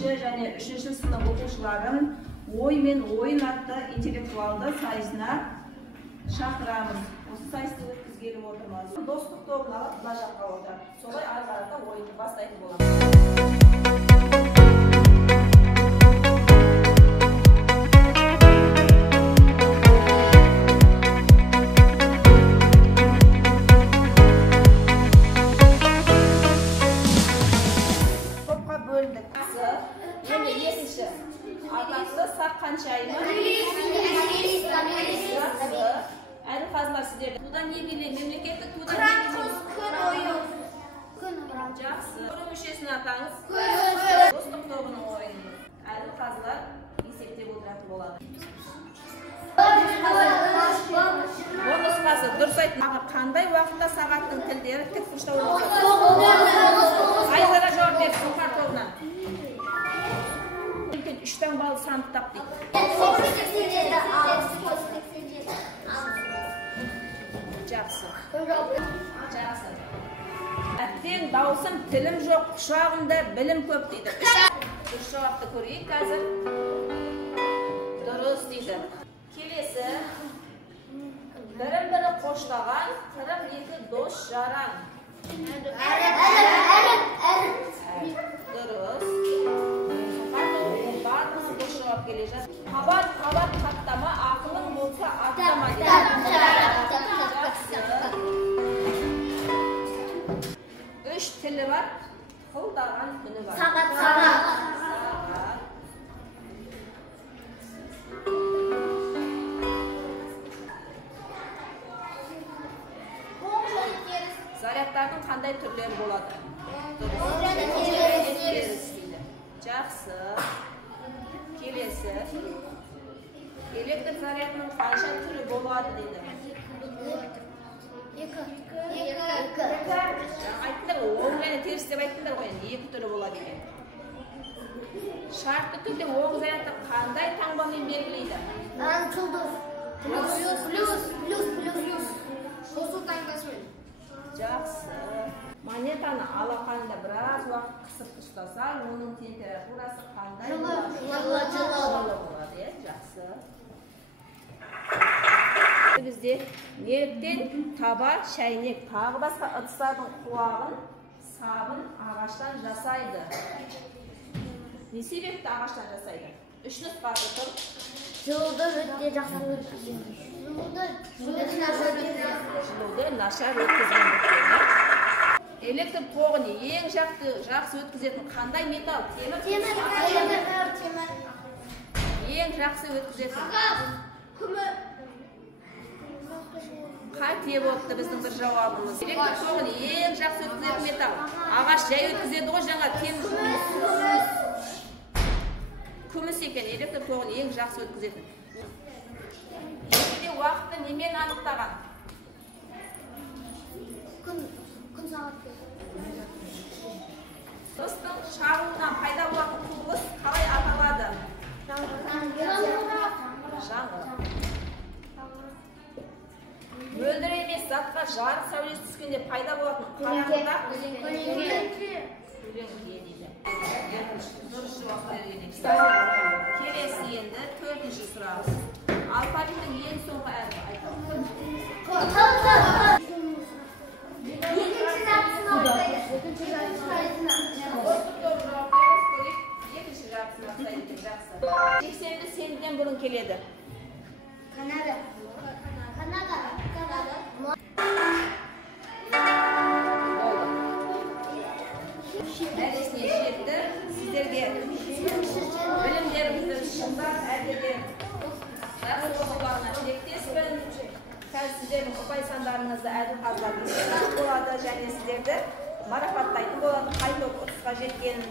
2 және 3 сынып оқушыларын ой мен ойын атты интеллектуалды сайысына шақырамыз. Осы сайысты өткізгелі отырмыз. Достық тобын алып мына жаққа отырып, солай ары қарата ойынды бастайтын боламыз. Енді екінші атасы сақ қаншайымы әділқазылар сіздерді тудан не билейді? Мемлекеттік тудан не билейді? Күн ойын. Жақсы. Көру мүшесін атаңыз. Достық тобының ойыны. Әділқазылар есепте отыратын болады. Бонусқасы дұрыс айтты. Қандай уақытта сағаттың тілдері тік бұрышта орналасады? Айзара жауап берді сұңқар тобынан. 3 балл санды тап дейді. Жақсы. Жақсы. Әттең даусым тілім жоқ, құшағымда білім көп дейді. Дұрыс жауапты көрейік қазір. Дұрыс дейді. Келесі. Бірін-бірі қоштаған 42 дос жаран. Дұрыс. Қабат қаттама, ақылың болса аттама дейді. Үш тілі бар, қылдаған күні бар. Сағат. Зарядтардың қандай түрлері болады? Жақсы. Келесі. Электр зарядының қанша түрі болады дейді? 2. Айттыңдар ғой, оң және теріс деп айттыңдар ғой, 2 түрі болады екен. Шартты түрде оң зарядты қандай таңбамен белгілейді? Плюс. Қосу таңбасымен. Жақсы. Монетаны алақанда біраз уақыт қысып ұстасаң, оның температурасы қандай болады? Жылы болады, жақсы. Бізде неліктен таба, шәйнек, тағы басқа ыдыстардың қуағын сабын ағаштан жасайды? Не себепті ағаштан жасайды? 3 нұсқасы тұр. Жылуды өте жақсы өткізеді. Жылуды нашар өткізгендіктен. Электр тоғын ең жақсы өткізетін қандай металл? Темір. Ең жақсы өткізетін. Қате болыпты біздің бір жауабымыз. Электр тоғын ең жақсы өткізетін металл. Ағаш жай өткізеді ғой жаңа темір. Күміс екен, электр тоғын ең жақсы өткізетін. Екеде уақытты немен анықтаған? Күн сағат. Дұрыстың шағуынан пайда болатын құбылыс қалай аталады? Жаңғырық. Мөлдір емес затқа жарық сәулесі түскенде пайда болатын қараңғыда көлеңке дейді. Дұрыс жауап берген. Келесі енді 4-ші сұрағымыз. Алфавиттің ең соңғы әрпі айтамыз. Сексенді сенден бұрын келеді. Канада. Әдесіне жетті. Сіздерге білімдерімізді шыңдап әрдеде жақсы оқуларына тілектеспін. Қазір сіздердің ұпай сандарыңызды әділқазылар ескеретін болады және сіздерді марапаттайтын болады. Қай топ ұтысқа жеткенін.